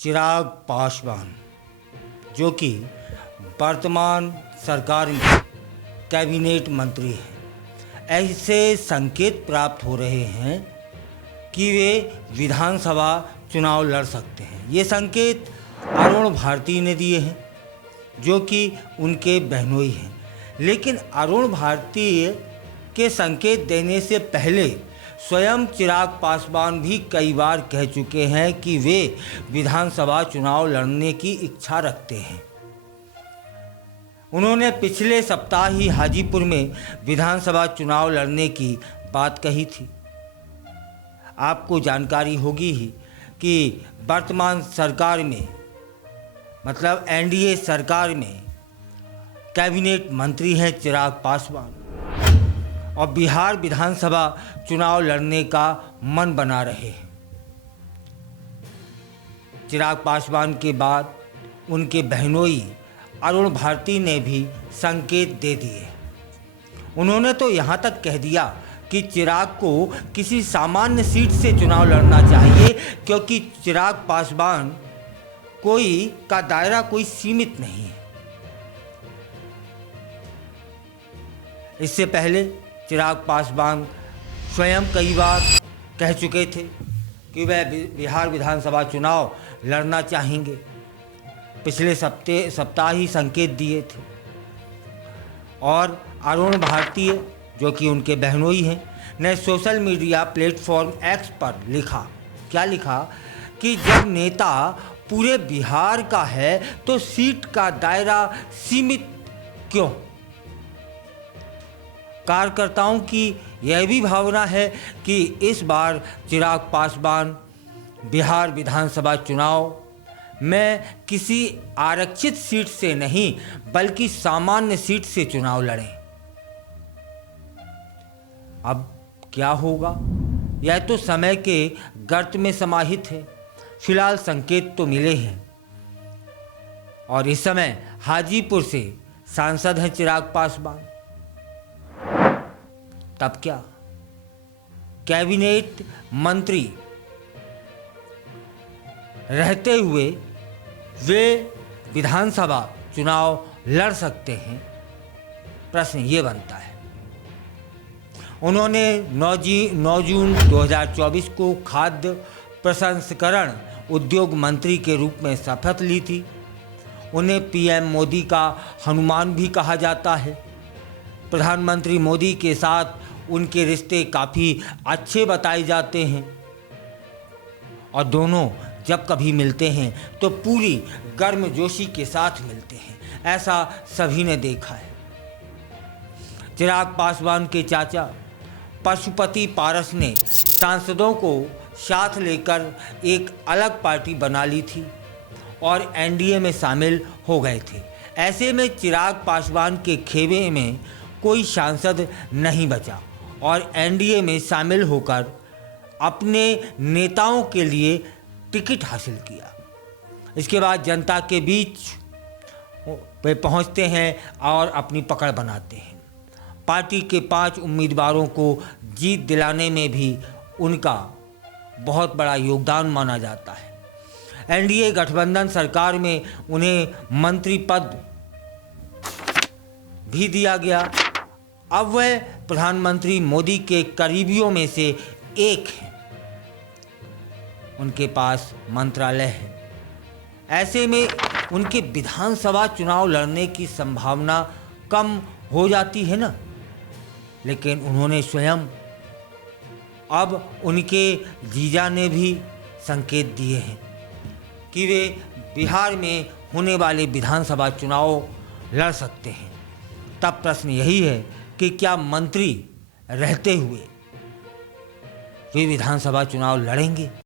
चिराग पासवान, जो कि वर्तमान सरकार में कैबिनेट मंत्री हैं, ऐसे संकेत प्राप्त हो रहे हैं कि वे विधानसभा चुनाव लड़ सकते हैं। ये संकेत अरुण भारती ने दिए हैं, जो कि उनके बहनोई हैं। लेकिन अरुण भारती के संकेत देने से पहले स्वयं चिराग पासवान भी कई बार कह चुके हैं कि वे विधानसभा चुनाव लड़ने की इच्छा रखते हैं। उन्होंने पिछले सप्ताह ही हाजीपुर में विधानसभा चुनाव लड़ने की बात कही थी। आपको जानकारी होगी ही कि वर्तमान सरकार में, मतलब एनडीए सरकार में कैबिनेट मंत्री हैं चिराग पासवान, और बिहार विधानसभा चुनाव लड़ने का मन बना रहे हैं। चिराग पासवान के बाद उनके बहनोई अरुण भारती ने भी संकेत दे दिए। उन्होंने तो यहाँ तक कह दिया कि चिराग को किसी सामान्य सीट से चुनाव लड़ना चाहिए, क्योंकि चिराग पासवान का दायरा कोई सीमित नहीं है। इससे पहले चिराग पासवान स्वयं कई बार कह चुके थे कि वह बिहार विधानसभा चुनाव लड़ना चाहेंगे। पिछले सप्ताह ही संकेत दिए थे। और अरुण भारती, जो कि उनके बहनोई हैं, ने सोशल मीडिया प्लेटफॉर्म एक्स पर लिखा, क्या लिखा कि जब नेता पूरे बिहार का है तो सीट का दायरा सीमित क्यों। कार्यकर्ताओं की यह भी भावना है कि इस बार चिराग पासवान बिहार विधानसभा चुनाव में किसी आरक्षित सीट से नहीं बल्कि सामान्य सीट से चुनाव लड़ें। अब क्या होगा, यह तो समय के गर्त में समाहित है। फिलहाल संकेत तो मिले हैं, और इस समय हाजीपुर से सांसद हैं चिराग पासवान। तब क्या कैबिनेट मंत्री रहते हुए वे विधानसभा चुनाव लड़ सकते हैं? प्रश्न ये बनता है। उन्होंने 9 जून 2024 को खाद्य प्रसंस्करण उद्योग मंत्री के रूप में शपथ ली थी। उन्हें पीएम मोदी का हनुमान भी कहा जाता है। प्रधानमंत्री मोदी के साथ उनके रिश्ते काफ़ी अच्छे बताए जाते हैं, और दोनों जब कभी मिलते हैं तो पूरी गर्मजोशी के साथ मिलते हैं। ऐसा सभी ने देखा है। चिराग पासवान के चाचा पशुपति पारस ने सांसदों को साथ लेकर एक अलग पार्टी बना ली थी और एनडीए में शामिल हो गए थे। ऐसे में चिराग पासवान के खेमे में कोई सांसद नहीं बचा और एनडीए में शामिल होकर अपने नेताओं के लिए टिकट हासिल किया। इसके बाद जनता के बीच वे पहुंचते हैं और अपनी पकड़ बनाते हैं। पार्टी के 5 उम्मीदवारों को जीत दिलाने में भी उनका बहुत बड़ा योगदान माना जाता है। एनडीए गठबंधन सरकार में उन्हें मंत्री पद भी दिया गया। अब वह प्रधानमंत्री मोदी के करीबियों में से एक हैं। उनके पास मंत्रालय है। ऐसे में उनके विधानसभा चुनाव लड़ने की संभावना कम हो जाती है ना। लेकिन उन्होंने स्वयं, अब उनके जीजा ने भी संकेत दिए हैं कि वे बिहार में होने वाले विधानसभा चुनाव लड़ सकते हैं। तब प्रश्न यही है कि क्या मंत्री रहते हुए वे विधानसभा चुनाव लड़ेंगे?